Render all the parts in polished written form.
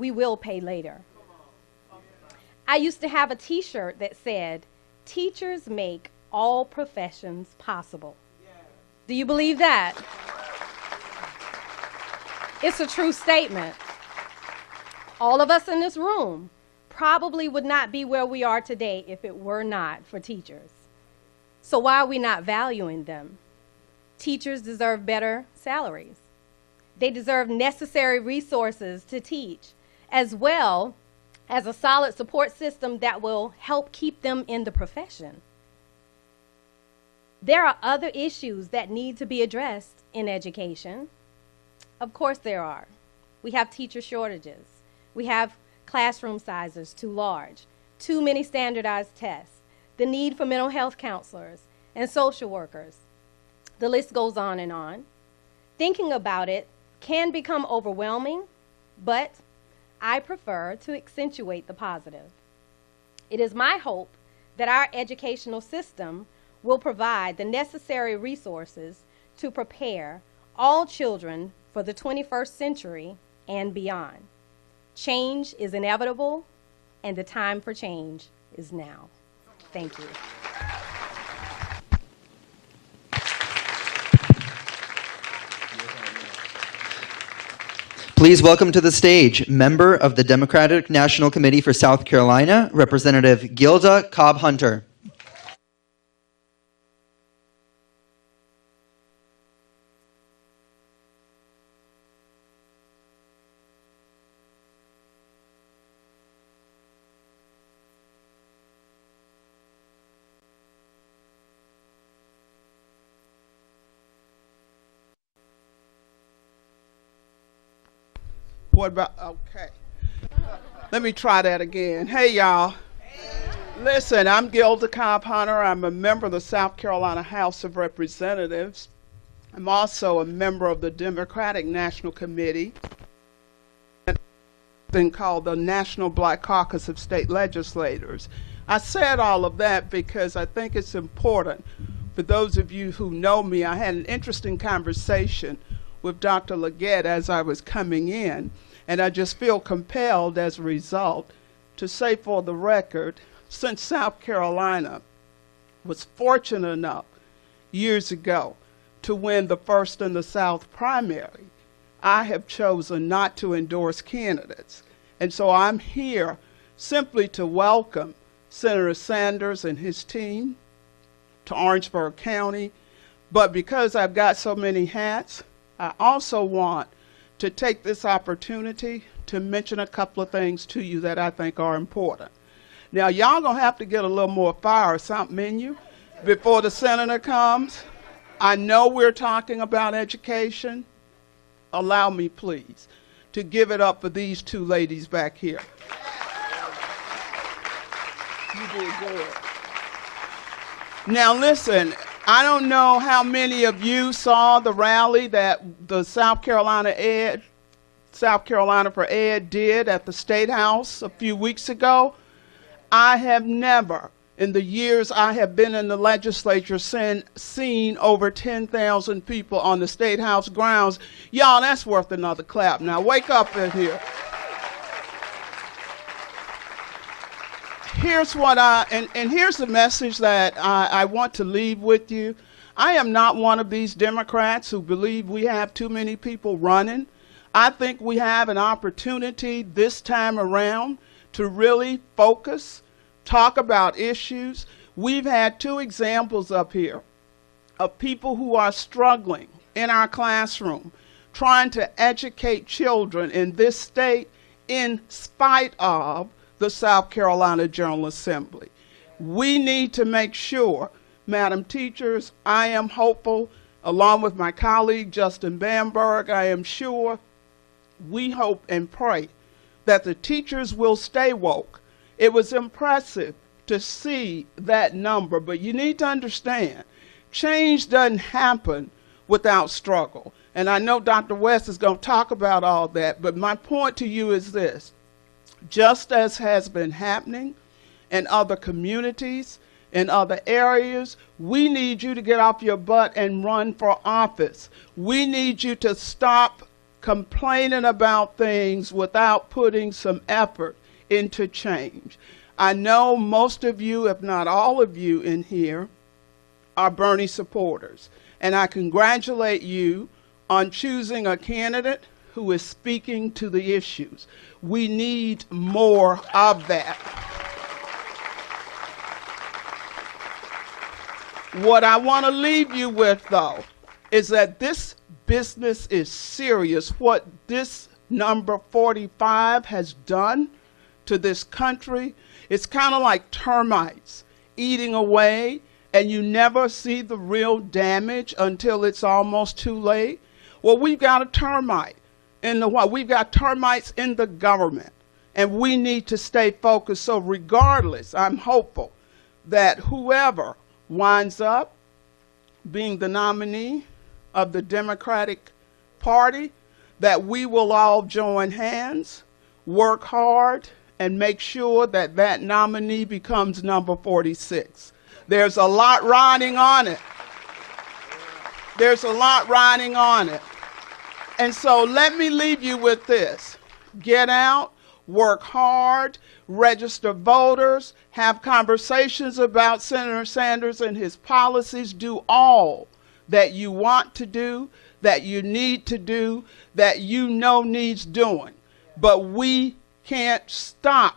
we will pay later. I used to have a t-shirt that said, "Teachers make all professions possible." Do you believe that? It's a true statement. All of us in this room probably would not be where we are today if it were not for teachers. So why are we not valuing them? Teachers deserve better salaries. They deserve necessary resources to teach, as well as a solid support system that will help keep them in the profession. There are other issues that need to be addressed in education. Of course there are. We have teacher shortages. We have classroom sizes too large, too many standardized tests, the need for mental health counselors and social workers. The list goes on and on. Thinking about it can become overwhelming, but I prefer to accentuate the positive. It is my hope that our educational system will provide the necessary resources to prepare all children for the 21st century and beyond. Change is inevitable, and the time for change is now. Thank you. Please welcome to the stage, member of the Democratic National Committee for South Carolina, Representative Gilda Cobb-Hunter. What about, okay. Let me try that again. Hey, y'all. Listen, I'm Gilda Cobb-Hunter. I'm a member of the South Carolina House of Representatives. I'm also a member of the Democratic National Committee, been called the National Black Caucus of State Legislators. I said all of that because I think it's important. For those of you who know me, I had an interesting conversation with Dr. Leggett as I was coming in, and I just feel compelled as a result to say for the record, since South Carolina was fortunate enough years ago to win the First in the South primary, I have chosen not to endorse candidates. And so I'm here simply to welcome Senator Sanders and his team to Orangeburg County. But because I've got so many hats, I also want to take this opportunity to mention a couple of things to you that I think are important. Now, y'all gonna have to get a little more fire or something in you before the senator comes. I know we're talking about education. Allow me, please, to give it up for these two ladies back here. You did good. Now, listen, I don't know how many of you saw the rally that the South Carolina for Ed did at the State House a few weeks ago. I have never, in the years I have been in the legislature, seen over 10,000 people on the State House grounds. Y'all, that's worth another clap. Now, wake up in here. Here's what here's the message that I want to leave with you. I am not one of these Democrats who believe we have too many people running. I think we have an opportunity this time around to really focus, talk about issues. We've had two examples up here of people who are struggling in our classroom, trying to educate children in this state in spite of the South Carolina General Assembly. We need to make sure, Madam Teachers, I am hopeful, along with my colleague Justin Bamberg, I am sure, we hope and pray that the teachers will stay woke. It was impressive to see that number, but you need to understand, change doesn't happen without struggle. And I know Dr. West is going to talk about all that, but my point to you is this. Just as has been happening in other communities, in other areas, we need you to get off your butt and run for office. We need you to stop complaining about things without putting some effort into change. I know most of you, if not all of you in here, are Bernie supporters. And I congratulate you on choosing a candidate who is speaking to the issues. We need more of that. What I want to leave you with, though, is that this business is serious. What this number 45 has done to this country, it's kind of like termites eating away, and you never see the real damage until it's almost too late. Well, we've got a termite in the what? We've got termites in the government, and we need to stay focused. So regardless, I'm hopeful that whoever winds up being the nominee of the Democratic Party, that we will all join hands, work hard, and make sure that that nominee becomes number 46. There's a lot riding on it. There's a lot riding on it. And so let me leave you with this. Get out, work hard, register voters, have conversations about Senator Sanders and his policies, do all that you want to do, that you need to do, that you know needs doing. But we can't stop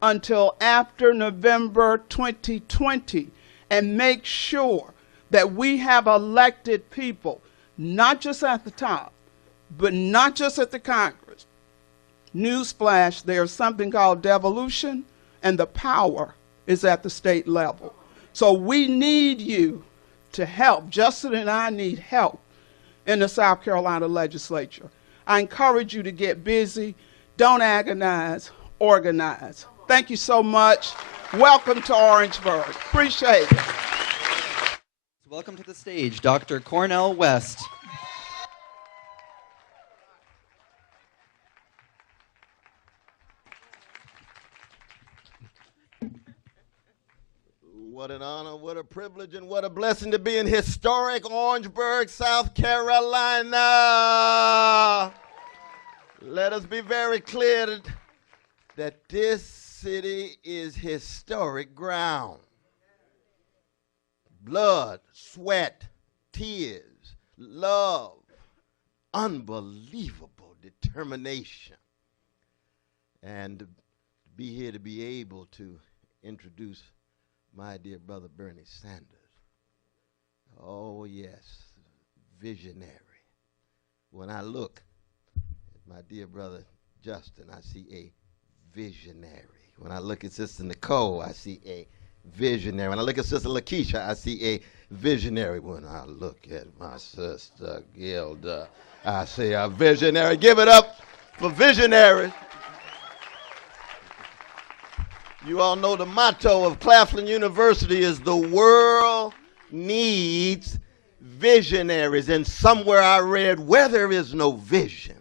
until after November 2020 and make sure that we have elected people, not just at the top, but not just at the Congress. Newsflash, there's something called devolution, and the power is at the state level. So we need you to help. Justin and I need help in the South Carolina legislature. I encourage you to get busy. Don't agonize, organize. Thank you so much. Welcome to Orangeburg. Appreciate it. Welcome to the stage, Dr. Cornell West. What an honor, what a privilege, and what a blessing to be in historic Orangeburg, South Carolina. Let us be very clear that this city is historic ground. Blood, sweat, tears, love, unbelievable determination. And to be here to be able to introduce my dear brother Bernie Sanders. Oh yes, visionary. When I look at my dear brother Justin, I see a visionary. When I look at Sister Nicole, I see a visionary. When I look at Sister Lakeisha, I see a visionary. When I look at my sister Gilda, I see a visionary. Give it up for visionaries. You all know the motto of Claflin University is the world needs visionaries. And somewhere I read, where there is no vision,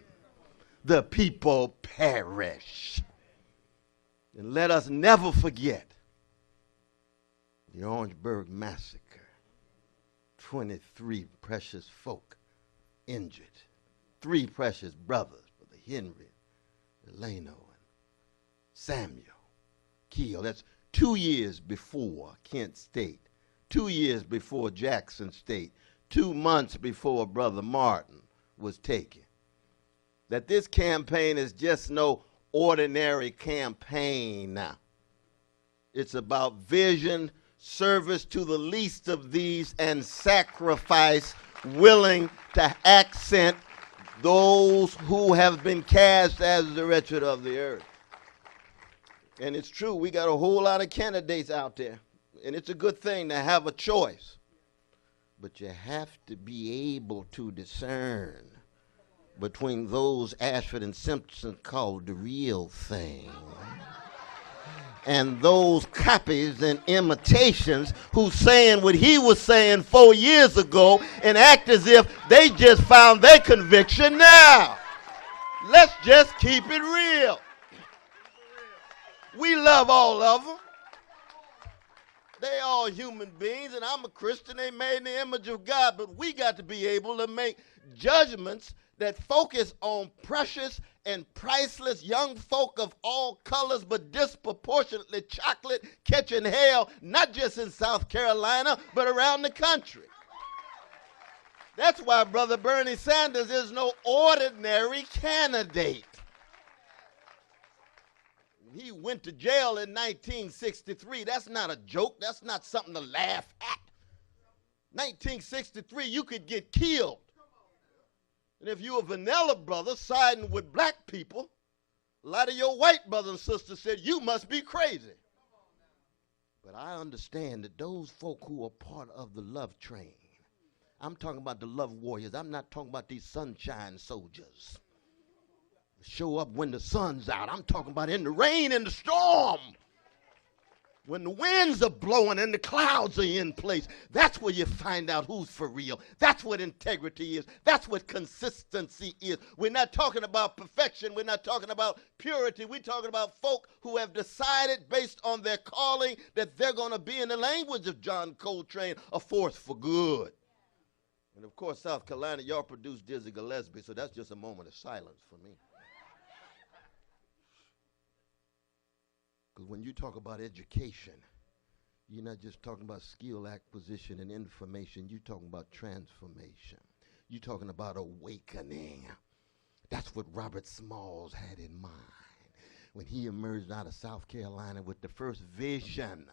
the people perish. And let us never forget the Orangeburg Massacre. 23 precious folk injured. 3 precious brothers, Brother Henry, Delano, and Samuel. Killed. That's 2 years before Kent State, 2 years before Jackson State, 2 months before Brother Martin was taken. That this campaign is just no ordinary campaign now. It's about vision, service to the least of these, and sacrifice willing to accent those who have been cast as the wretched of the earth. And it's true, we got a whole lot of candidates out there, and it's a good thing to have a choice. But you have to be able to discern between those Ashford and Simpson called the real thing and those copies and imitations who's saying what he was saying 4 years ago and act as if they just found their conviction now. Let's just keep it real. We love all of them. They all human beings, and I'm a Christian. They made in the image of God, but we got to be able to make judgments that focus on precious and priceless young folk of all colors, but disproportionately chocolate catching hell, not just in South Carolina, but around the country. That's why Brother Bernie Sanders is no ordinary candidate. He went to jail in 1963. That's not a joke. That's not something to laugh at. 1963, you could get killed. And if you a vanilla brother siding with black people, a lot of your white brothers and sisters said, you must be crazy. But I understand that those folk who are part of the love train, I'm talking about the love warriors. I'm not talking about these sunshine soldiers. Show up when the sun's out. I'm talking about in the rain and the storm. When the winds are blowing and the clouds are in place, that's where you find out who's for real. That's what integrity is. That's what consistency is. We're not talking about perfection. We're not talking about purity. We're talking about folk who have decided based on their calling that they're going to be, in the language of John Coltrane, a force for good. And of course, South Carolina, y'all produced Dizzy Gillespie, so that's just a moment of silence for me. Because when you talk about education, you're not just talking about skill acquisition and information. You're talking about transformation. You're talking about awakening. That's what Robert Smalls had in mind when he emerged out of South Carolina with the first vision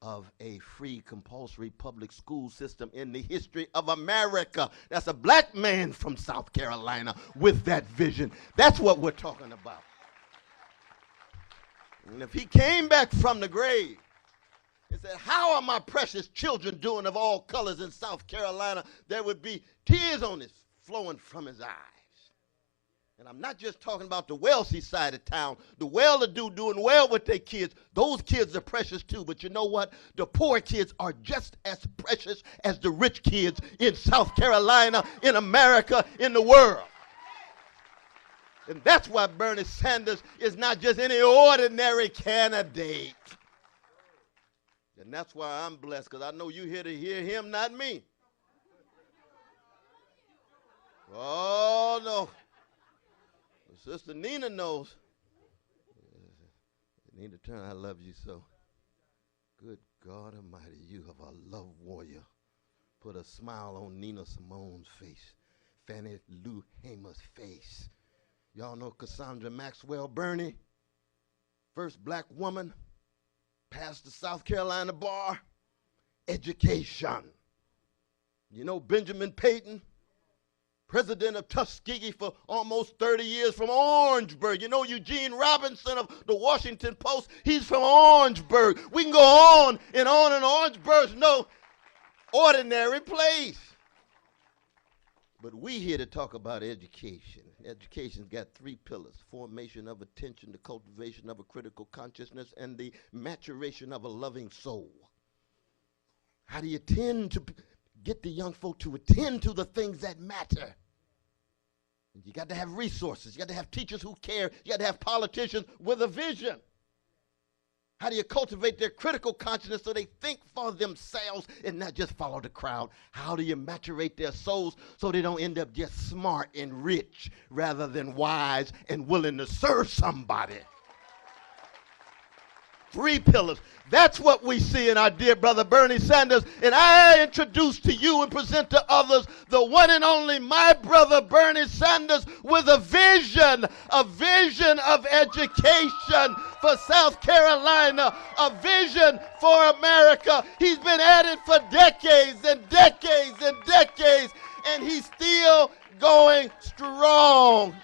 of a free compulsory public school system in the history of America. That's a black man from South Carolina with that vision. That's what we're talking about. And if he came back from the grave and said, how are my precious children doing of all colors in South Carolina, there would be tears on his flowing from his eyes. And I'm not just talking about the wealthy side of town. The well-to-do doing well with their kids. Those kids are precious too. But you know what? The poor kids are just as precious as the rich kids in South Carolina, in America, in the world. And that's why Bernie Sanders is not just any ordinary candidate. And that's why I'm blessed, because I know you're here to hear him, not me. Oh, no. But Sister Nina knows. Nina Turner, I love you so. Good God Almighty, you have a love warrior. Put a smile on Nina Simone's face, Fannie Lou Hamer's face. Y'all know Cassandra Maxwell Burney, first black woman, passed the South Carolina bar, education. You know Benjamin Payton, president of Tuskegee for almost 30 years from Orangeburg. You know Eugene Robinson of the Washington Post, he's from Orangeburg. We can go on, and Orangeburg's no ordinary place. But we here to talk about education. Education's got three pillars: formation of attention, the cultivation of a critical consciousness, and the maturation of a loving soul. How do you tend to get the young folk to attend to the things that matter? You got to have resources. You got to have teachers who care. You got to have politicians with a vision. How do you cultivate their critical consciousness so they think for themselves and not just follow the crowd? How do you maturate their souls so they don't end up just smart and rich rather than wise and willing to serve somebody? Three pillars. That's what we see in our dear brother Bernie Sanders. And I introduce to you and present to others the one and only my brother Bernie Sanders with a vision of education for South Carolina, a vision for America. He's been at it for decades and decades and decades, and he's still going strong.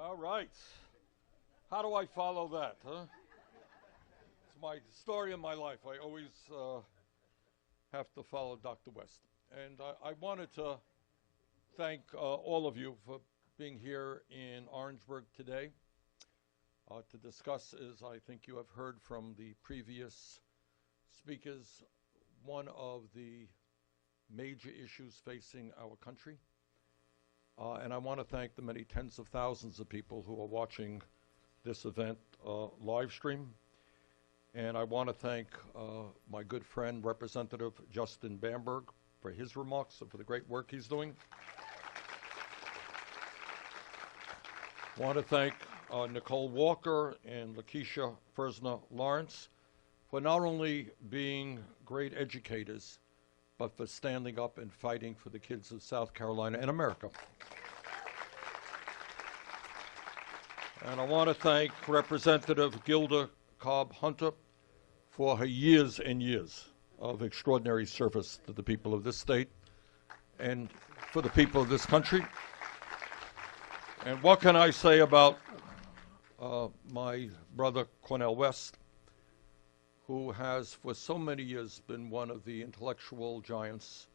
All right. How do I follow that, huh? It's my story of my life. I always have to follow Dr. West. And I wanted to thank all of you for being here in Orangeburg today to discuss, as I think you have heard from the previous speakers, one of the major issues facing our country. And I want to thank the many tens of thousands of people who are watching this event live stream. And I want to thank my good friend, Representative Justin Bamberg, for his remarks and for the great work he's doing. I want to thank Nicole Walker and Lakeisha Fersner Lawrence for not only being great educators, but for standing up and fighting for the kids of South Carolina and America. And I want to thank Representative Gilda Cobb Hunter for her years and years of extraordinary service to the people of this state and for the people of this country. And what can I say about my brother Cornel West, who has for so many years been one of the intellectual giants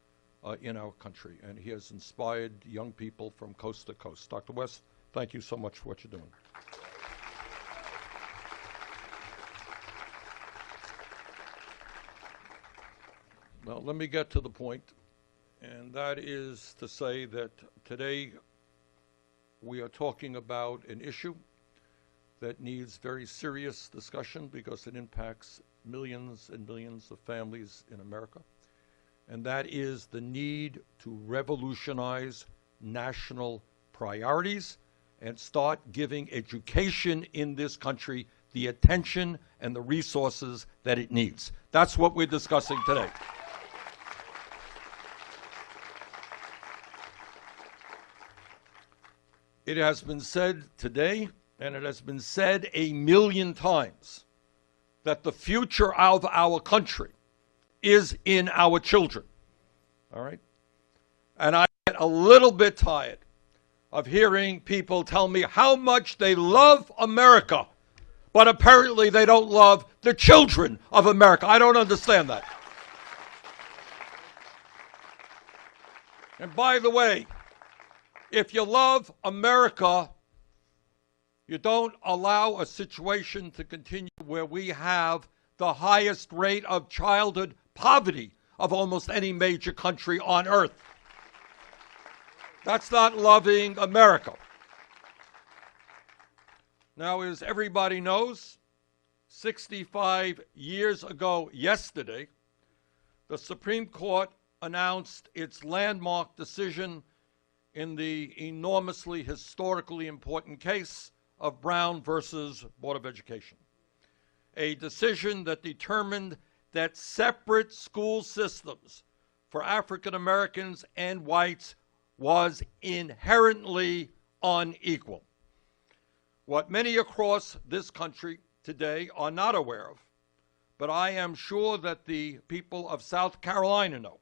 in our country, and he has inspired young people from coast to coast. Dr. West, thank you so much for what you're doing. Well, let me get to the point, and that is to say that today we are talking about an issue that needs very serious discussion because it impacts millions and millions of families in America, and that is the need to revolutionize national priorities and start giving education in this country the attention and the resources that it needs. That's what we're discussing today. It has been said today, and it has been said a million times, that the future of our country is in our children, all right? And I get a little bit tired of hearing people tell me how much they love America, but apparently they don't love the children of America. I don't understand that. And by the way, if you love America, you don't allow a situation to continue where we have the highest rate of childhood poverty of almost any major country on earth. That's not loving America. Now, as everybody knows, 65 years ago yesterday, the Supreme Court announced its landmark decision in the enormously historically important case of Brown versus Board of Education, a decision that determined that separate school systems for African Americans and whites was inherently unequal. What many across this country today are not aware of, but I am sure that the people of South Carolina know,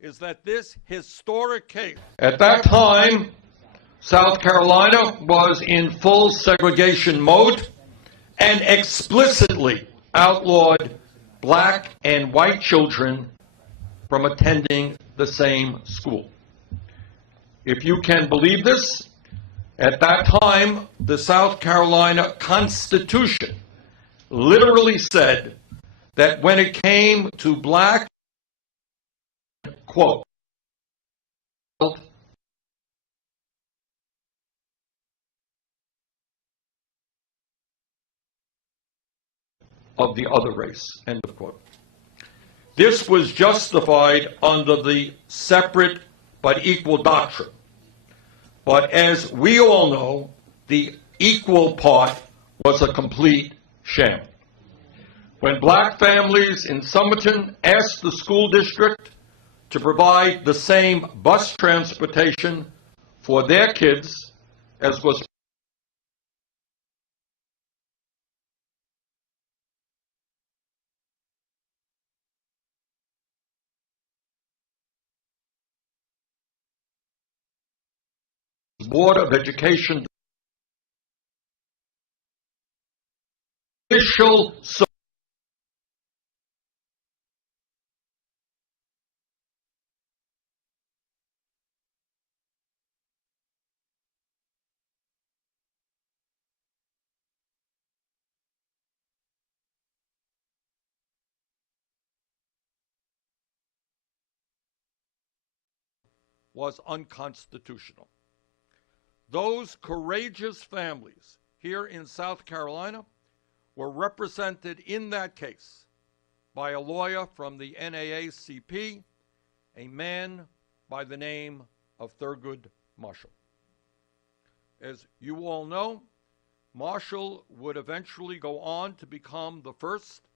is that this historic case, at that time, South Carolina was in full segregation mode and explicitly outlawed black and white children from attending the same school. If you can believe this, at that time, the South Carolina Constitution literally said that when it came to black, quote, of the other race, end of quote. This was justified under the separate but equal doctrine. But as we all know, the equal part was a complete sham. When black families in Somerton asked the school district to provide the same bus transportation for their kids as was Board of Education official was unconstitutional. Those courageous families here in South Carolina were represented in that case by a lawyer from the NAACP, a man by the name of Thurgood Marshall. As you all know, Marshall would eventually go on to become the first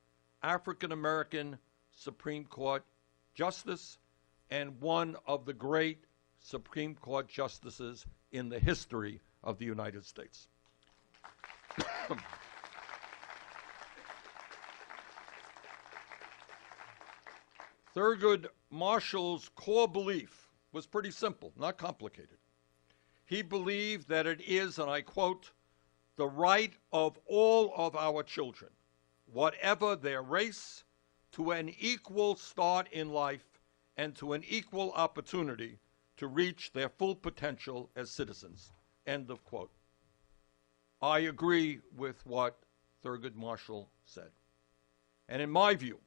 African-American Supreme Court justice and one of the great Supreme Court justices in the history of the United States. Thurgood Marshall's core belief was pretty simple, not complicated. He believed that it is, and I quote, the right of all of our children, whatever their race, to an equal start in life and to an equal opportunity to reach their full potential as citizens. End of quote. I agree with what Thurgood Marshall said. And in my view,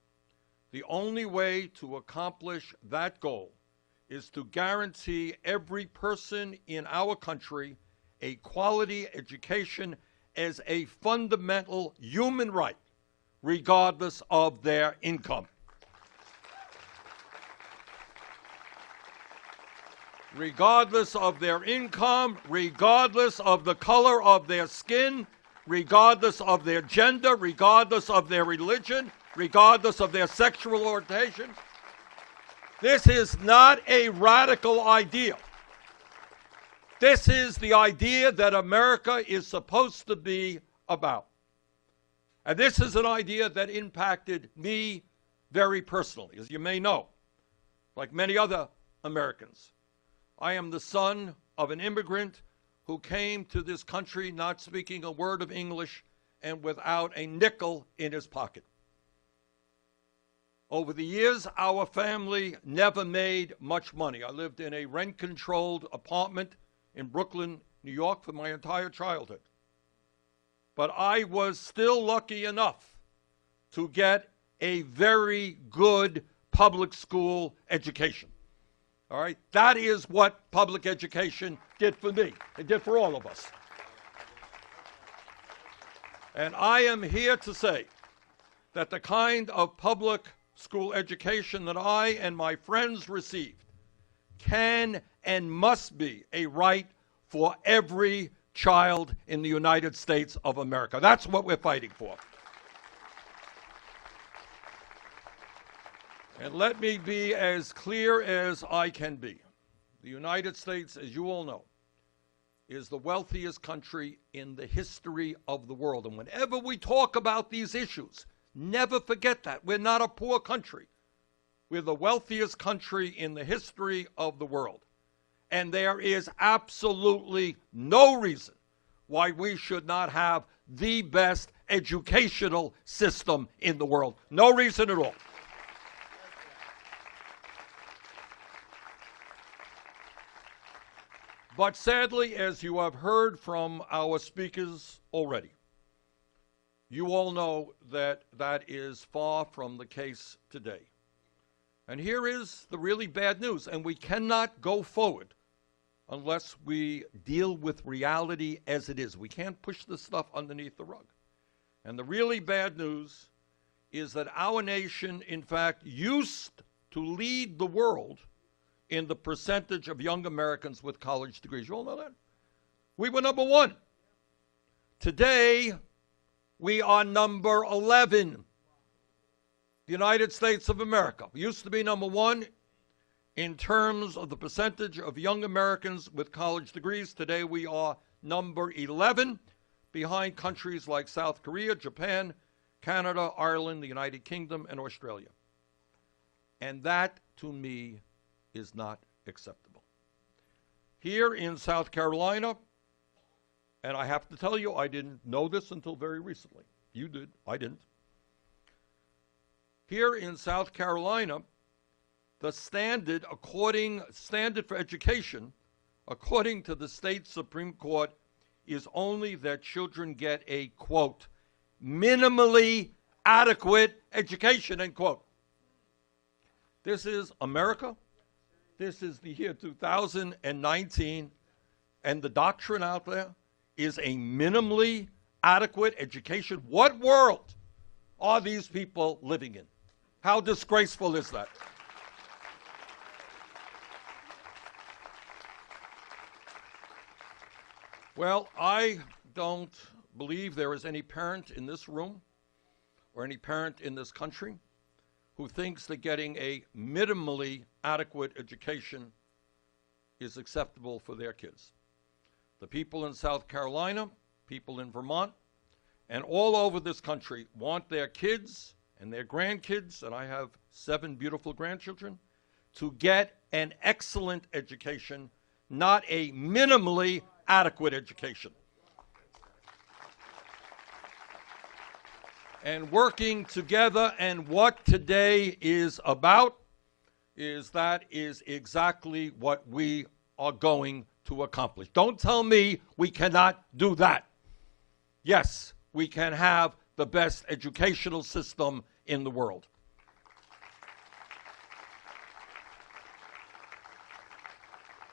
the only way to accomplish that goal is to guarantee every person in our country a quality education as a fundamental human right, regardless of their income. Regardless of their income, regardless of the color of their skin, regardless of their gender, regardless of their religion, regardless of their sexual orientation. This is not a radical idea. This is the idea that America is supposed to be about. And this is an idea that impacted me very personally, as you may know, like many other Americans. I am the son of an immigrant who came to this country not speaking a word of English and without a nickel in his pocket. Over the years, our family never made much money. I lived in a rent-controlled apartment in Brooklyn, New York for my entire childhood. But I was still lucky enough to get a very good public school education. All right? That is what public education did for me. It did for all of us. And I am here to say that the kind of public school education that I and my friends received can and must be a right for every child in the United States of America. That's what we're fighting for. And let me be as clear as I can be. The United States, as you all know, is the wealthiest country in the history of the world. And whenever we talk about these issues, never forget that. We're not a poor country. We're the wealthiest country in the history of the world. And there is absolutely no reason why we should not have the best educational system in the world. No reason at all. But sadly, as you have heard from our speakers already, you all know that that is far from the case today. And here is the really bad news, and we cannot go forward unless we deal with reality as it is. We can't push this stuff underneath the rug. And the really bad news is that our nation, in fact, used to lead the world in the percentage of young Americans with college degrees. You all know that? We were number one. Today, we are number 11. The United States of America. We used to be number one in terms of the percentage of young Americans with college degrees. Today, we are number 11, behind countries like South Korea, Japan, Canada, Ireland, the United Kingdom, and Australia. And that, to me, is not acceptable. Here in South Carolina, and I have to tell you, I didn't know this until very recently. You did, I didn't. Here in South Carolina, the standard for education, according to the state Supreme Court, is only that children get a, quote, minimally adequate education, end quote. This is America. This is the year 2019. and the doctrine out there is a minimally adequate education. What world are these people living in? How disgraceful is that? Well, I don't believe there is any parent in this room or any parent in this country who thinks that getting a minimally adequate education is acceptable for their kids. The people in South Carolina, people in Vermont, and all over this country want their kids and their grandkids, and I have 7 beautiful grandchildren, to get an excellent education, not a minimally adequate education. And working together, and what today is about is exactly what we are going to accomplish. Don't tell me we cannot do that. Yes, we can have the best educational system in the world.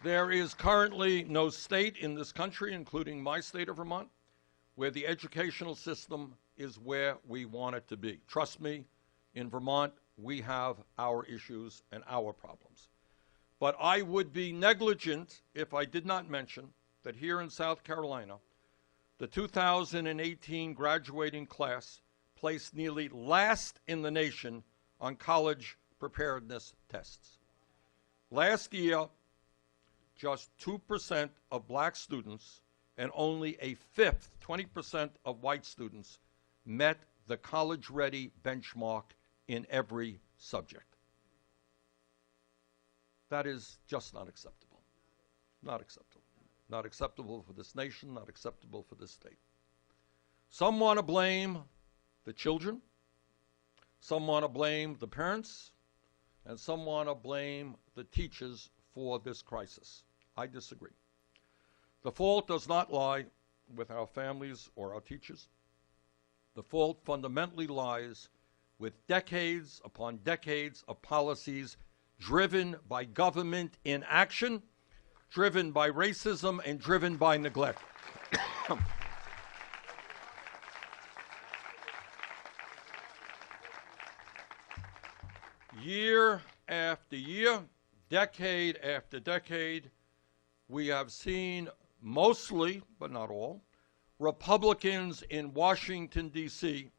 There is currently no state in this country, including my state of Vermont, where the educational system is where we want it to be. Trust me, in Vermont, we have our issues and our problems. But I would be negligent if I did not mention that here in South Carolina, the 2018 graduating class placed nearly last in the nation on college preparedness tests. Last year, just 2% of black students and only a fifth, 20% of white students, met the college-ready benchmark in every subject. That is just not acceptable. Not acceptable. Not acceptable for this nation, not acceptable for this state. Some want to blame the children, some want to blame the parents, and some want to blame the teachers for this crisis. I disagree. The fault does not lie with our families or our teachers. The fault fundamentally lies with decades upon decades of policies driven by government inaction, driven by racism, and driven by neglect. Year after year, decade after decade, we have seen mostly, but not all, Republicans in Washington, D.C.,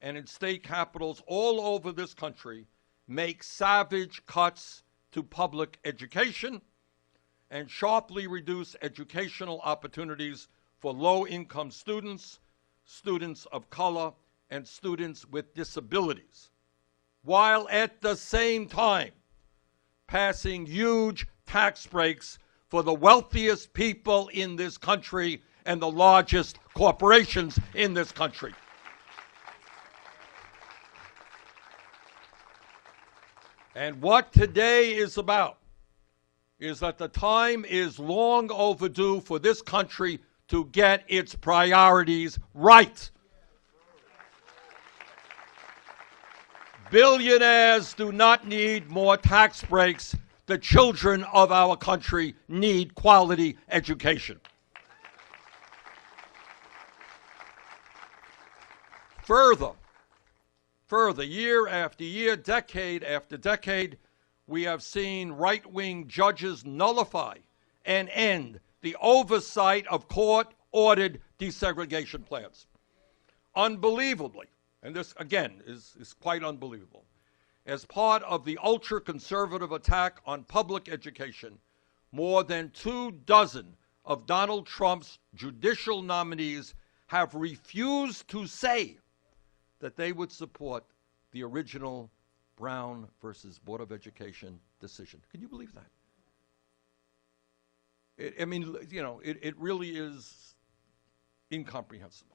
and in state capitals all over this country make savage cuts to public education and sharply reduce educational opportunities for low-income students, students of color, and students with disabilities, while at the same time passing huge tax breaks for the wealthiest people in this country and the largest corporations in this country. And what today is about is that the time is long overdue for this country to get its priorities right. Billionaires do not need more tax breaks. The children of our country need quality education. Further, year after year, decade after decade, we have seen right-wing judges nullify and end the oversight of court-ordered desegregation plans. Unbelievably, and this, again, is quite unbelievable, as part of the ultra-conservative attack on public education, more than 24 of Donald Trump's judicial nominees have refused to say that they would support the original Brown versus Board of Education decision. Can you believe that? It really is incomprehensible.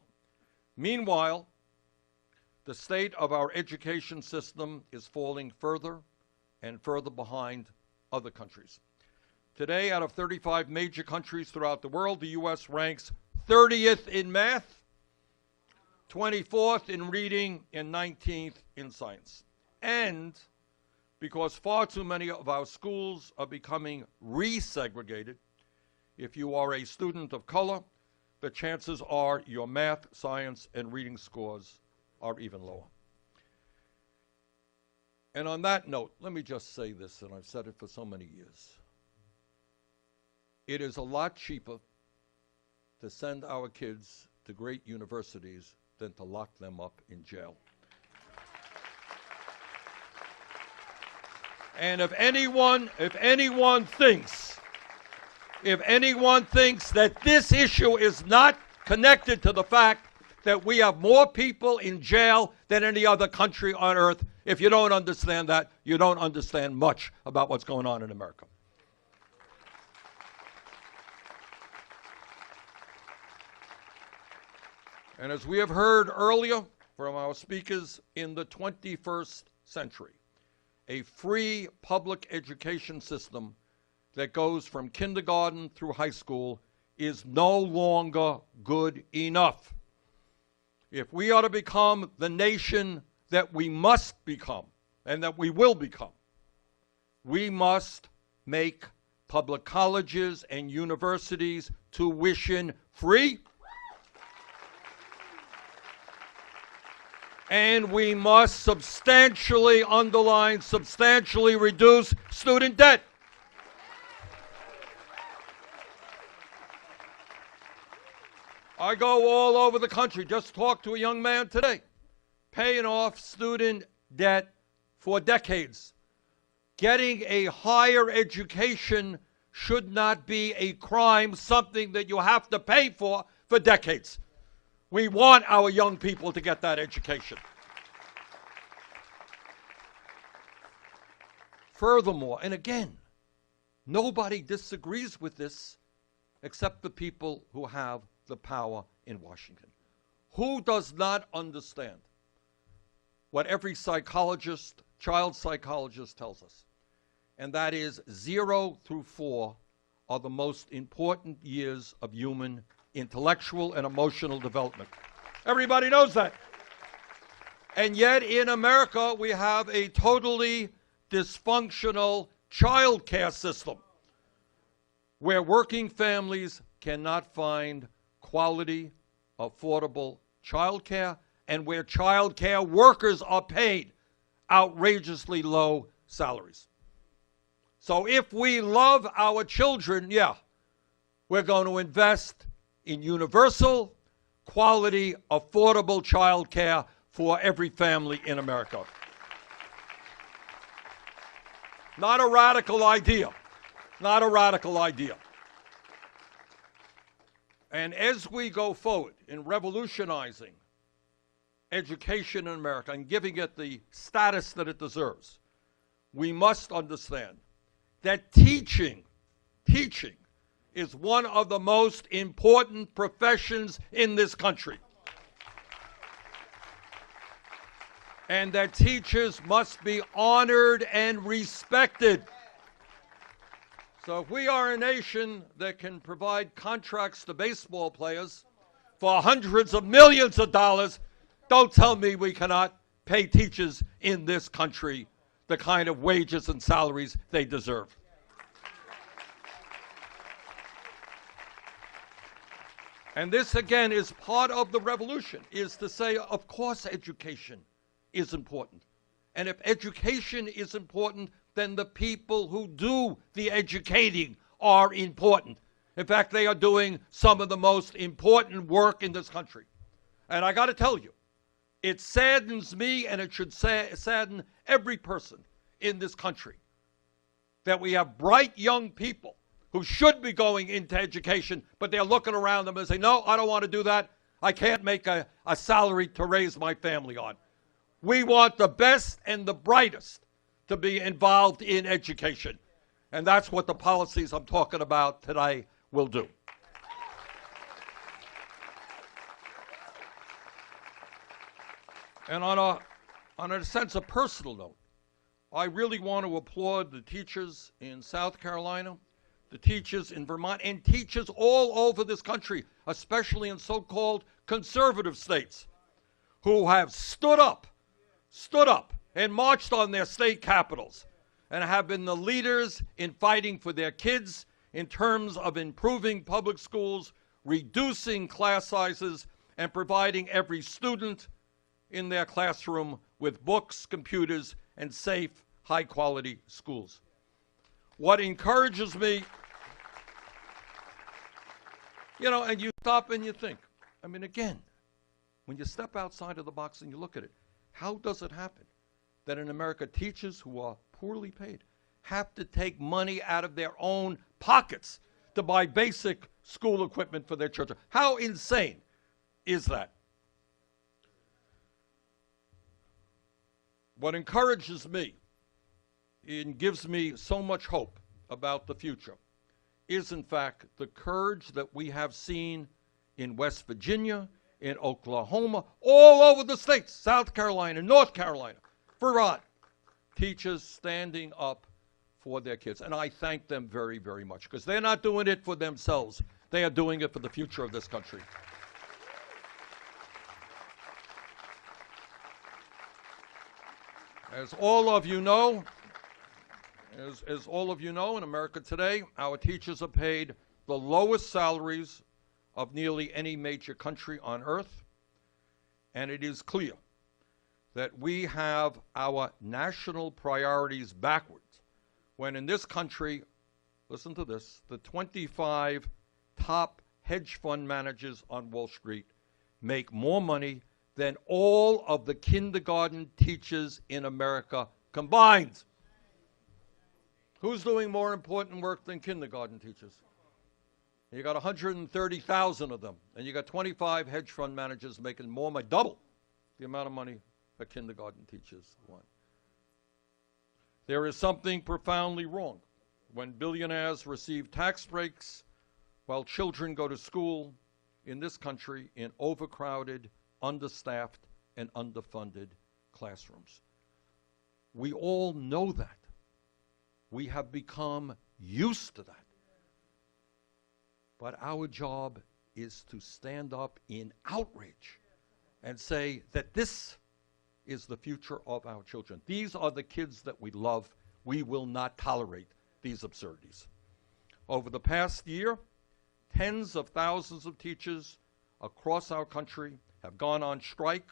Meanwhile, the state of our education system is falling further and further behind other countries. Today, out of 35 major countries throughout the world, the U.S. ranks 30th in math, 24th in reading, and 19th in science. And because far too many of our schools are becoming resegregated, If you are a student of color, the chances are your math, science, and reading scores are even lower. And on that note, let me just say this, and I've said it for so many years. It is a lot cheaper to send our kids to great universities than to lock them up in jail. And if anyone thinks that this issue is not connected to the fact that we have more people in jail than any other country on earth, if you don't understand that, you don't understand much about what's going on in America. And as we have heard earlier from our speakers, in the 21st century, a free public education system that goes from kindergarten through high school is no longer good enough. If we are to become the nation that we must become and that we will become, we must make public colleges and universities tuition free. And we must substantially, underline, substantially reduce student debt. I go all over the country. Just talked to a young man today, paying off student debt for decades. Getting a higher education should not be a crime, something that you have to pay for decades. We want our young people to get that education. Furthermore, and again, nobody disagrees with this except the people who have the power in Washington. Who does not understand what every psychologist, child psychologist tells us? And that is 0 through 4 are the most important years of human intellectual and emotional development. Everybody knows that. And yet in America, we have a totally dysfunctional child care system where working families cannot find quality, affordable child care, and where child care workers are paid outrageously low salaries. So if we love our children, yeah, we're going to invest in universal, quality, affordable child care for every family in America. Not a radical idea. Not a radical idea. And as we go forward in revolutionizing education in America and giving it the status that it deserves, we must understand that teaching is one of the most important professions in this country. And that teachers must be honored and respected. So if we are a nation that can provide contracts to baseball players for hundreds of millions of dollars, don't tell me we cannot pay teachers in this country the kind of wages and salaries they deserve. And this, again, is part of the revolution, is to say, of course, education is important. And if education is important, then the people who do the educating are important. In fact, they are doing some of the most important work in this country. And I got to tell you, it saddens me, and it should sadden every person in this country, that we have bright young people who should be going into education, but they're looking around them and say, no, I don't want to do that. I can't make a salary to raise my family on. We want the best and the brightest to be involved in education. And that's what the policies I'm talking about today will do. And on a sense of personal note, I really want to applaud the teachers in South Carolina, the teachers in Vermont, and teachers all over this country, especially in so-called conservative states, who have stood up and marched on their state capitals and have been the leaders in fighting for their kids, in terms of improving public schools, reducing class sizes, and providing every student in their classroom with books, computers, and safe, high-quality schools. What encourages me, you know, and you stop and you think, I mean, again, when you step outside of the box and you look at it, how does it happen that in America teachers who are poorly paid have to take money out of their own pockets to buy basic school equipment for their children? How insane is that? What encourages me and gives me so much hope about the future is, in fact, the courage that we have seen in West Virginia, in Oklahoma, all over the states, South Carolina, North Carolina, Vermont, teachers standing up for their kids. And I thank them very, very much, because they're not doing it for themselves. They are doing it for the future of this country. As all of you know, in America today, our teachers are paid the lowest salaries of nearly any major country on earth. And it is clear that we have our national priorities backwards when in this country, listen to this, the 25 top hedge fund managers on Wall Street make more money than all of the kindergarten teachers in America combined. Who's doing more important work than kindergarten teachers? You got 130,000 of them, and you got 25 hedge fund managers making more money, double the amount of money that kindergarten teachers want. There is something profoundly wrong when billionaires receive tax breaks while children go to school in this country in overcrowded, understaffed, and underfunded classrooms. We all know that. We have become used to that. But our job is to stand up in outrage and say that this is the future of our children. These are the kids that we love. We will not tolerate these absurdities. Over the past year, tens of thousands of teachers across our country have gone on strike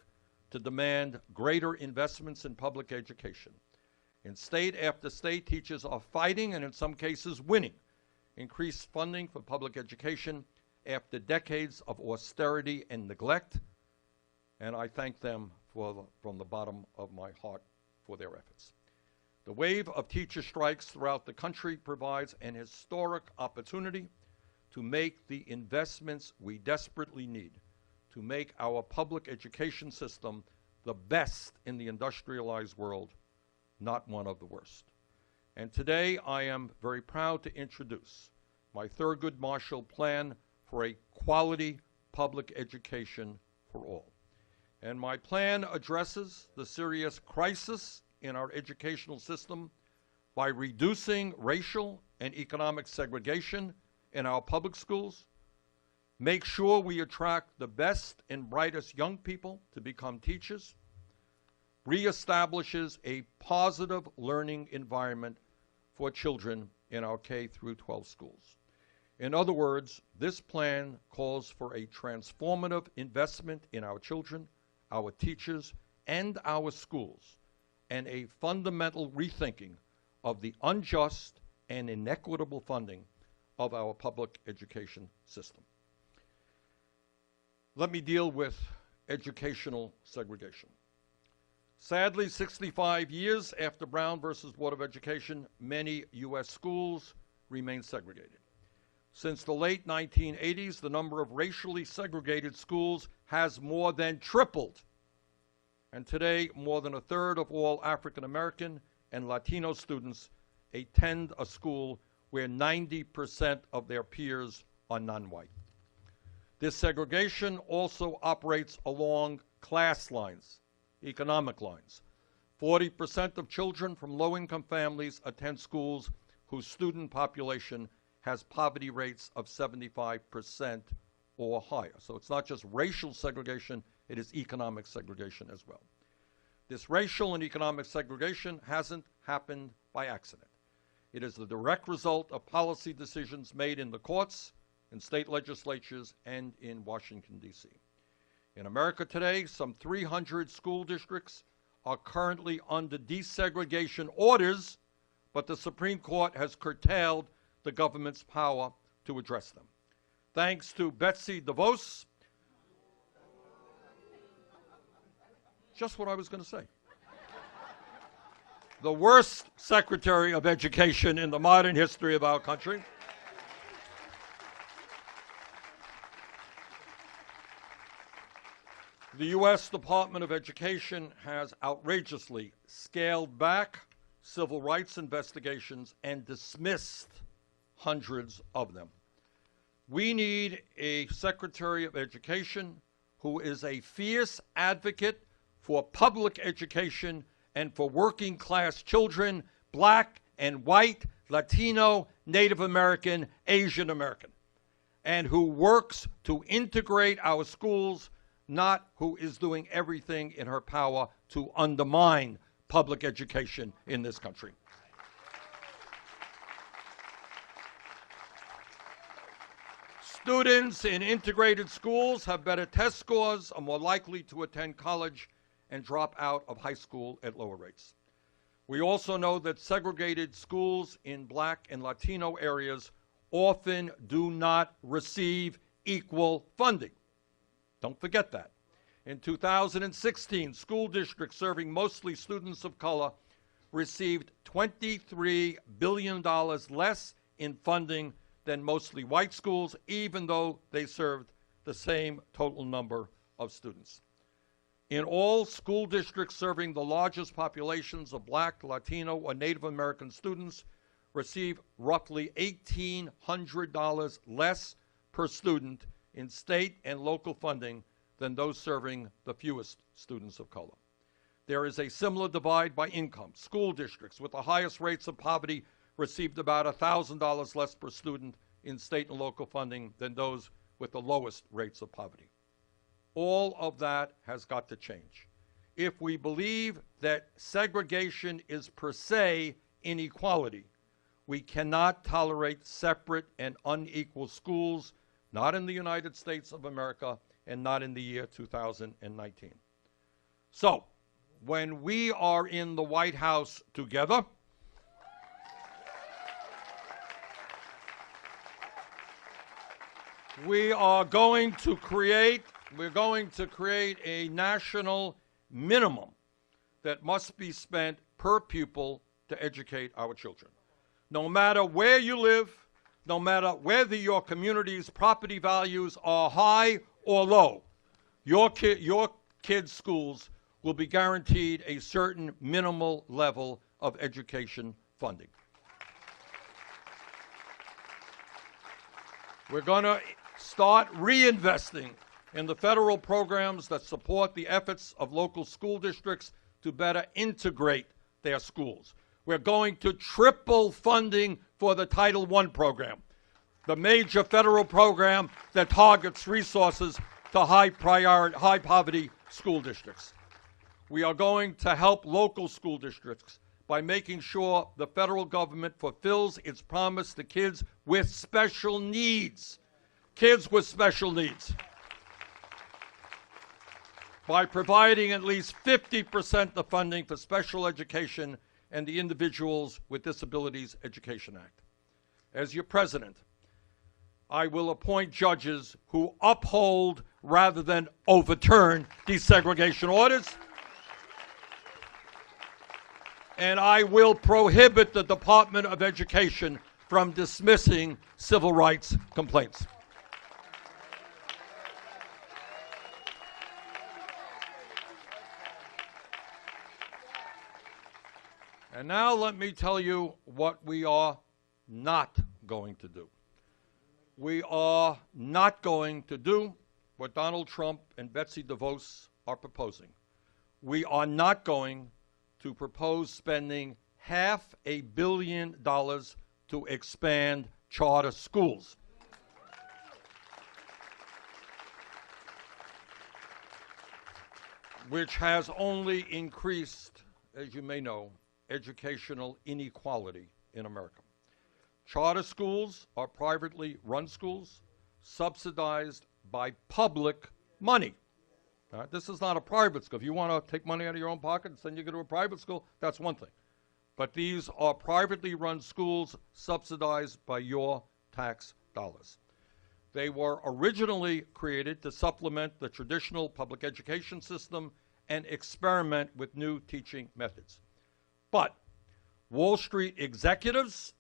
to demand greater investments in public education. In state after state, teachers are fighting and in some cases winning increased funding for public education after decades of austerity and neglect, and I thank them from the bottom of my heart for their efforts. The wave of teacher strikes throughout the country provides an historic opportunity to make the investments we desperately need to make our public education system the best in the industrialized world, not one of the worst. And today I am very proud to introduce my Thurgood Marshall plan for a quality public education for all. And my plan addresses the serious crisis in our educational system by reducing racial and economic segregation in our public schools, make sure we attract the best and brightest young people to become teachers, reestablishes a positive learning environment for children in our K through 12 schools. In other words, this plan calls for a transformative investment in our children, our teachers, and our schools, and a fundamental rethinking of the unjust and inequitable funding of our public education system. Let me deal with educational segregation. Sadly, 65 years after Brown versus Board of Education, many U.S. schools remain segregated. Since the late 1980s, the number of racially segregated schools has more than tripled. And today, more than a third of all African American and Latino students attend a school where 90% of their peers are non-white. This segregation also operates along class lines, economic lines. 40% of children from low-income families attend schools whose student population has poverty rates of 75% or higher. So it's not just racial segregation, it is economic segregation as well. This racial and economic segregation hasn't happened by accident. It is the direct result of policy decisions made in the courts, in state legislatures, and in Washington, D.C. In America today, some 300 school districts are currently under desegregation orders, but the Supreme Court has curtailed the government's power to address them. Thanks to Betsy DeVos, just what I was going to say. The worst Secretary of Education in the modern history of our country. The U.S. Department of Education has outrageously scaled back civil rights investigations and dismissed hundreds of them. We need a Secretary of Education who is a fierce advocate for public education and for working class children, black and white, Latino, Native American, Asian American, and who works to integrate our schools, not who is doing everything in her power to undermine public education in this country. Students in integrated schools have better test scores, are more likely to attend college, and drop out of high school at lower rates. We also know that segregated schools in black and Latino areas often do not receive equal funding. Don't forget that. In 2016, school districts serving mostly students of color received $23 billion less in funding than mostly white schools, even though they served the same total number of students. In all, school districts serving the largest populations of black, Latino, or Native American students receive roughly $1,800 less per student in state and local funding than those serving the fewest students of color. There is a similar divide by income. School districts with the highest rates of poverty received about $1,000 less per student in state and local funding than those with the lowest rates of poverty. All of that has got to change. If we believe that segregation is per se inequality, we cannot tolerate separate and unequal schools, not in the United States of America and not in the year 2019. So, when we are in the White House together, we're going to create a national minimum that must be spent per pupil to educate our children. No matter where you live, no matter whether your community's property values are high or low, your kids' schools will be guaranteed a certain minimal level of education funding. We're going to start reinvesting in the federal programs that support the efforts of local school districts to better integrate their schools. We're going to triple funding for the Title I program, the major federal program that targets resources to high poverty school districts. We are going to help local school districts by making sure the federal government fulfills its promise to kids with special needs. Kids with special needs. By providing at least 50% of funding for special education and the Individuals with Disabilities Education Act. As your president, I will appoint judges who uphold rather than overturn desegregation orders. And I will prohibit the Department of Education from dismissing civil rights complaints. And now let me tell you what we are not going to do. We are not going to do what Donald Trump and Betsy DeVos are proposing. We are not going to propose spending $500 million to expand charter schools. Which has only increased, as you may know, educational inequality in America. Charter schools are privately run schools subsidized by public money. All right? This is not a private school. If you want to take money out of your own pocket and send you to a private school, that's one thing. But these are privately run schools subsidized by your tax dollars. They were originally created to supplement the traditional public education system and experiment with new teaching methods. But Wall Street executives,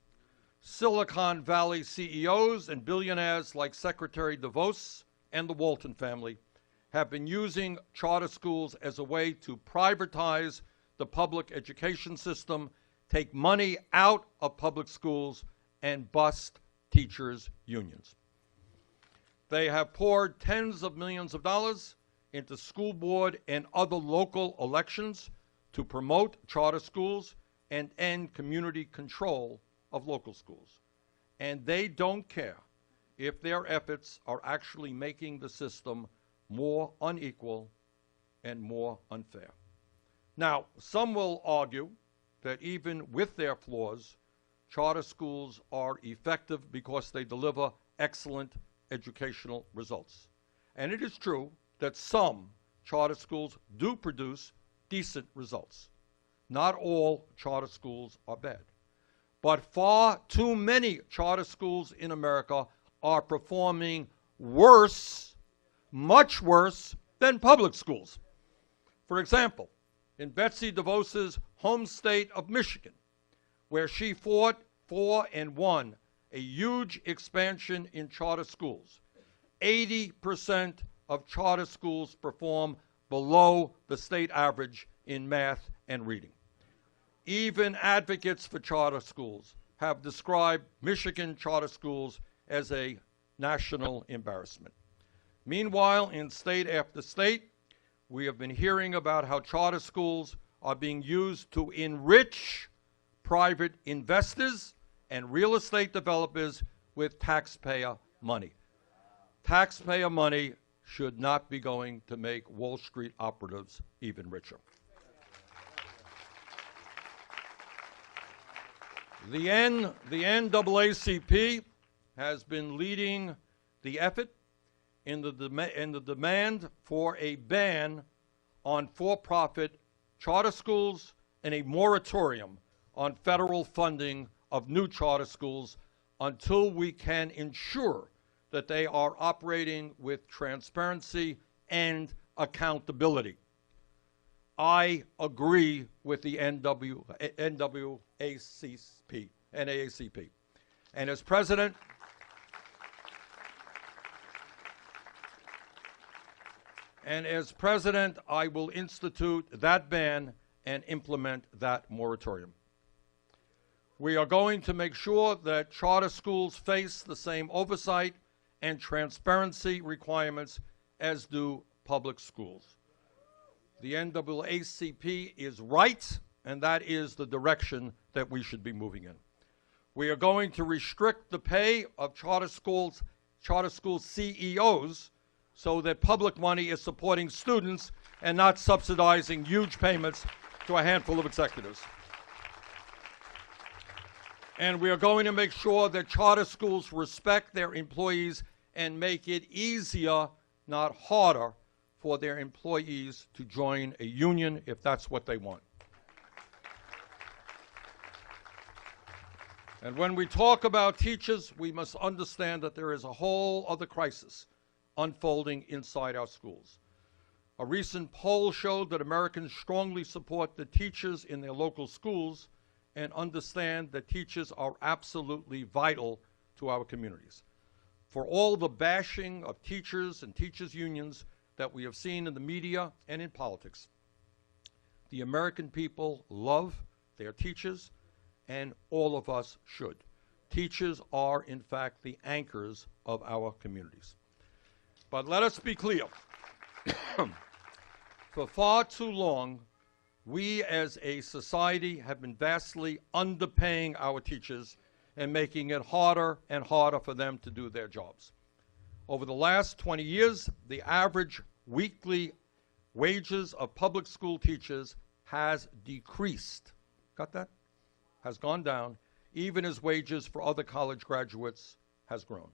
Silicon Valley CEOs, and billionaires like Secretary DeVos and the Walton family have been using charter schools as a way to privatize the public education system, take money out of public schools, and bust teachers' unions. They have poured tens of millions of dollars into school board and other local elections to promote charter schools and end community control of local schools. And they don't care if their efforts are actually making the system more unequal and more unfair. Now, some will argue that even with their flaws, charter schools are effective because they deliver excellent educational results. And it is true that some charter schools do produce decent results. Not all charter schools are bad. But far too many charter schools in America are performing worse, much worse, than public schools. For example, in Betsy DeVos's home state of Michigan, where she fought for and won a huge expansion in charter schools, 80% of charter schools perform below the state average in math and reading. Even advocates for charter schools have described Michigan charter schools as a national embarrassment. Meanwhile, in state after state, we have been hearing about how charter schools are being used to enrich private investors and real estate developers with taxpayer money. Taxpayer money should not be going to make Wall Street operatives even richer. The NAACP has been leading the effort in the demand for a ban on for-profit charter schools and a moratorium on federal funding of new charter schools until we can ensure that they are operating with transparency and accountability. I agree with the NAACP. And as president, I will institute that ban and implement that moratorium. We are going to make sure that charter schools face the same oversight and transparency requirements as do public schools. The NAACP is right, and that is the direction that we should be moving in. We are going to restrict the pay of charter school CEOs so that public money is supporting students and not subsidizing huge payments to a handful of executives. And we are going to make sure that charter schools respect their employees and make it easier, not harder, for their employees to join a union if that's what they want. And when we talk about teachers, we must understand that there is a whole other crisis unfolding inside our schools. A recent poll showed that Americans strongly support the teachers in their local schools and understand that teachers are absolutely vital to our communities. For all the bashing of teachers and teachers' unions that we have seen in the media and in politics, the American people love their teachers, and all of us should. Teachers are, in fact, the anchors of our communities. But let us be clear. For far too long, we as a society have been vastly underpaying our teachers and making it harder and harder for them to do their jobs. Over the last 20 years, the average weekly wages of public school teachers has decreased. Got that? Has gone down even as wages for other college graduates has grown.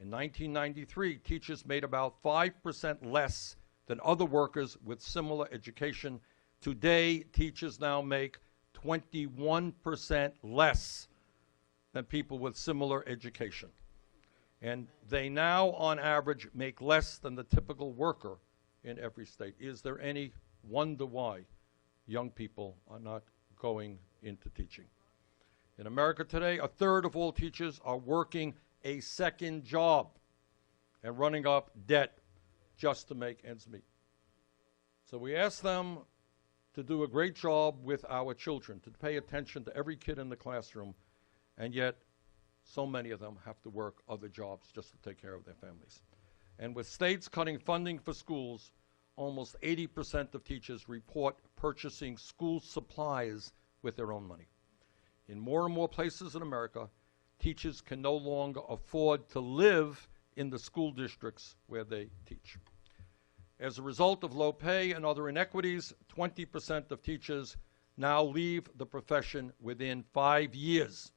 In 1993, teachers made about 5% less than other workers with similar education. Today, teachers now make 21% less than people with similar education. And they now, on average, make less than the typical worker in every state. Is there any wonder why young people are not going into teaching? In America today, a third of all teachers are working a second job and running up debt just to make ends meet. So we ask them to do a great job with our children, to pay attention to every kid in the classroom, and yet so many of them have to work other jobs just to take care of their families. And with states cutting funding for schools, almost 80% of teachers report purchasing school supplies with their own money. In more and more places in America, teachers can no longer afford to live in the school districts where they teach. As a result of low pay and other inequities, 20% of teachers now leave the profession within 5 years.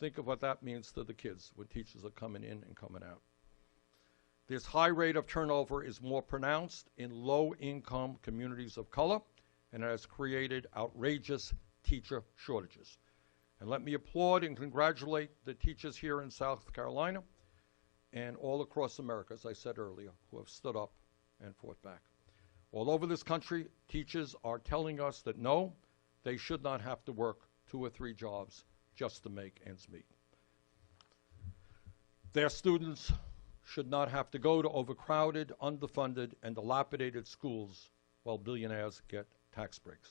Think of what that means to the kids when teachers are coming in and coming out. This high rate of turnover is more pronounced in low-income communities of color, and has created outrageous teacher shortages. And let me applaud and congratulate the teachers here in South Carolina and all across America, as I said earlier, who have stood up and fought back. All over this country, teachers are telling us that no, they should not have to work 2 or 3 jobs just to make ends meet. Their students should not have to go to overcrowded, underfunded, and dilapidated schools while billionaires get tax breaks.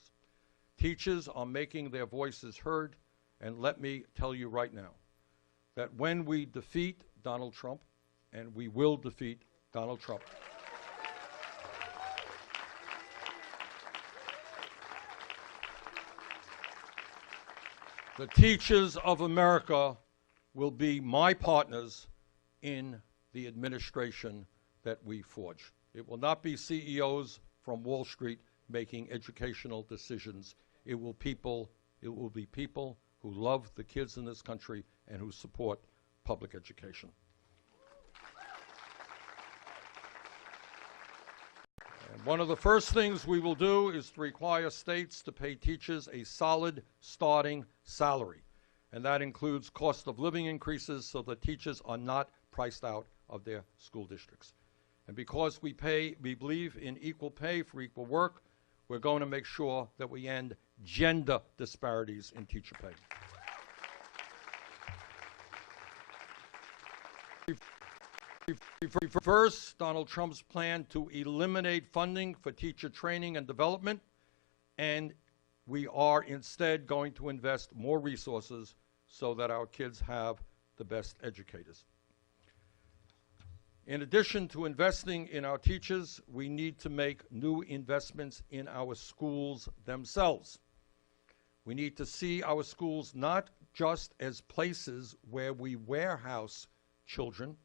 Teachers are making their voices heard, and let me tell you right now that when we defeat Donald Trump, and we will defeat Donald Trump, the teachers of America will be my partners in the administration that we forge. It will not be CEOs from Wall Street making educational decisions. It will be people who love the kids in this country and who support public education. And one of the first things we will do is to require states to pay teachers a solid starting salary. And that includes cost of living increases so that teachers are not priced out of their school districts. And because we believe in equal pay for equal work, we're going to make sure that we end gender disparities in teacher pay. Reverse Donald Trump's plan to eliminate funding for teacher training and development, and we are instead going to invest more resources so that our kids have the best educators. In addition to investing in our teachers, we need to make new investments in our schools themselves. We need to see our schools not just as places where we warehouse children,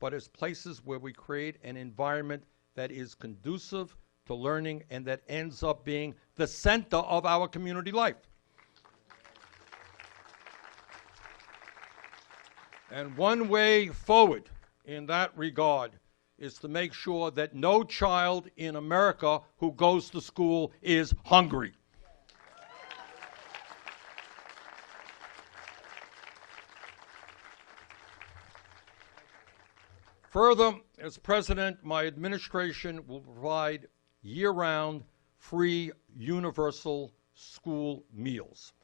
but as places where we create an environment that is conducive to learning and that ends up being the center of our community life. And one way forward in that regard is to make sure that no child in America who goes to school is hungry. Further, as president, my administration will provide year-round free universal school meals.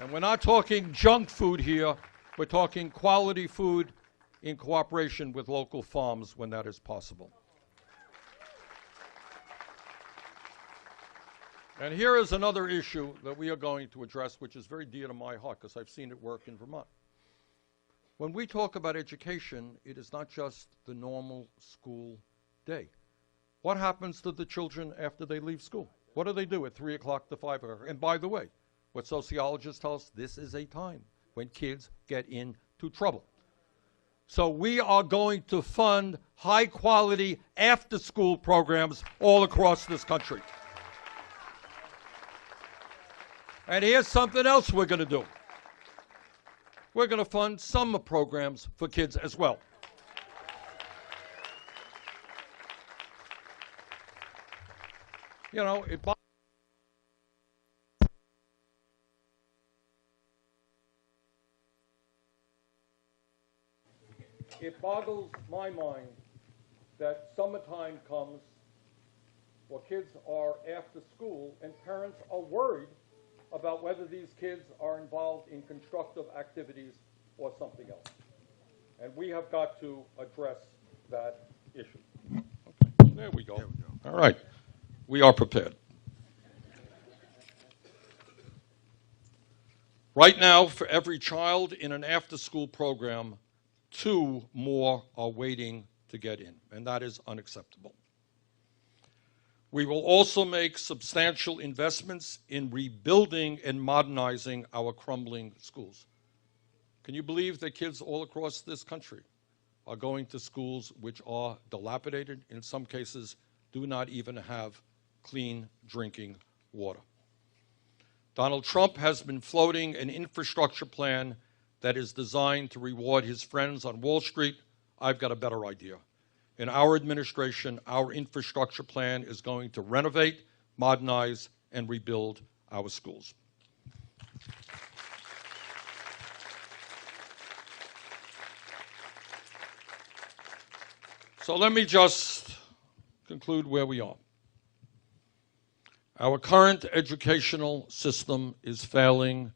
And we're not talking junk food here, we're talking quality food in cooperation with local farms when that is possible. And here is another issue that we are going to address, which is very dear to my heart because I've seen it work in Vermont. When we talk about education, it is not just the normal school day. What happens to the children after they leave school? What do they do at 3 o'clock to 5 o'clock? And by the way, what sociologists tell us, this is a time when kids get into trouble. So we are going to fund high-quality after-school programs all across this country. And here's something else we're going to do. We're going to fund summer programs for kids as well. You know, it boggles my mind that summertime comes where kids are after school and parents are worried about whether these kids are involved in constructive activities or something else. And we have got to address that issue. Okay, there we go. All right, we are prepared. Right now, for every child in an after-school program, 2 more are waiting to get in, and that is unacceptable. We will also make substantial investments in rebuilding and modernizing our crumbling schools. Can you believe that kids all across this country are going to schools which are dilapidated, in some cases do not even have clean drinking water? Donald Trump has been floating an infrastructure plan that is designed to reward his friends on Wall Street. I've got a better idea. In our administration, our infrastructure plan is going to renovate, modernize, and rebuild our schools. So let me just conclude where we are. Our current educational system is failing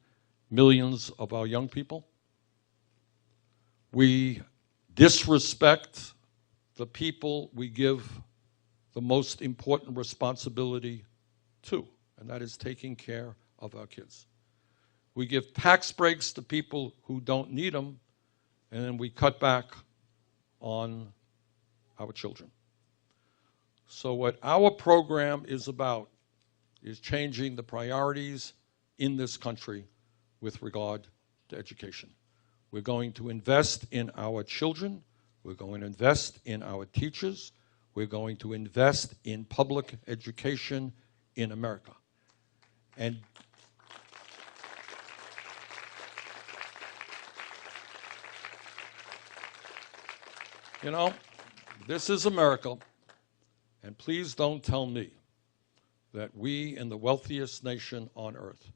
millions of our young people. We disrespect the people we give the most important responsibility to, and that is taking care of our kids. We give tax breaks to people who don't need them, and then we cut back on our children. So what our program is about is changing the priorities in this country with regard to education. We're going to invest in our children. We're going to invest in our teachers. We're going to invest in public education in America. And you know, this is America, and please don't tell me that we in the wealthiest nation on earth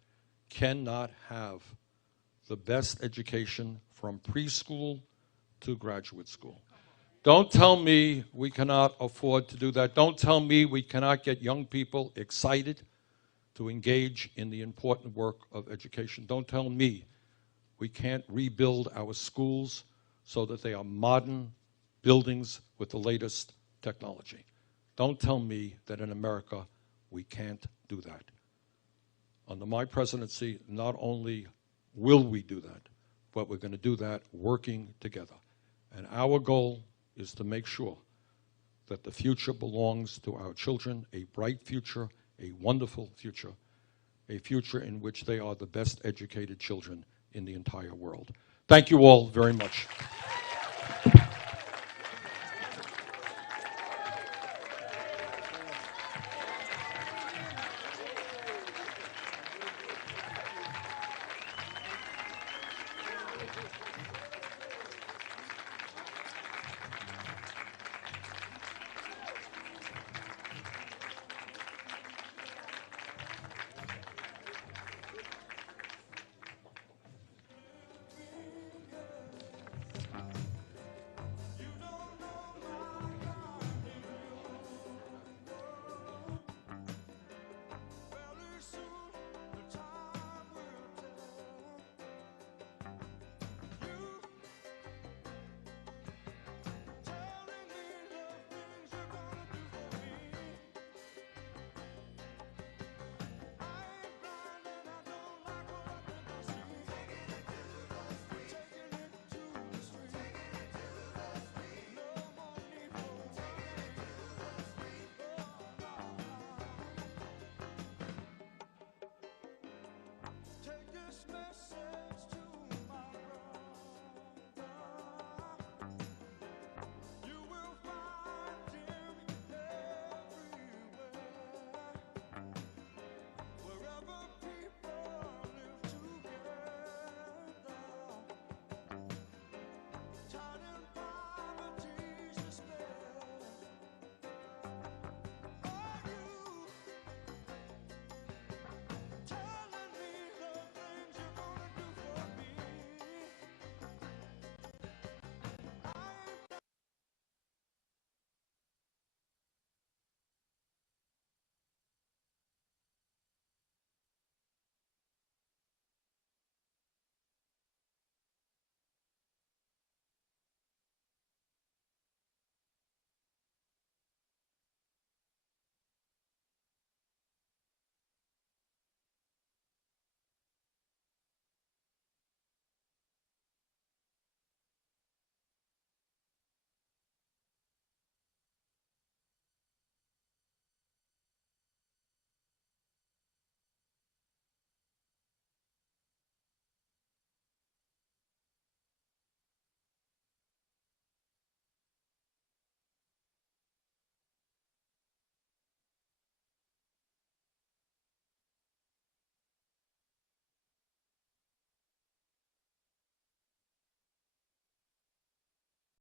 cannot have the best education from preschool to graduate school. Don't tell me we cannot afford to do that. Don't tell me we cannot get young people excited to engage in the important work of education. Don't tell me we can't rebuild our schools so that they are modern buildings with the latest technology. Don't tell me that in America we can't do that. Under my presidency, not only will we do that, but we're going to do that working together. And our goal is to make sure that the future belongs to our children, a bright future, a wonderful future, a future in which they are the best educated children in the entire world. Thank you all very much.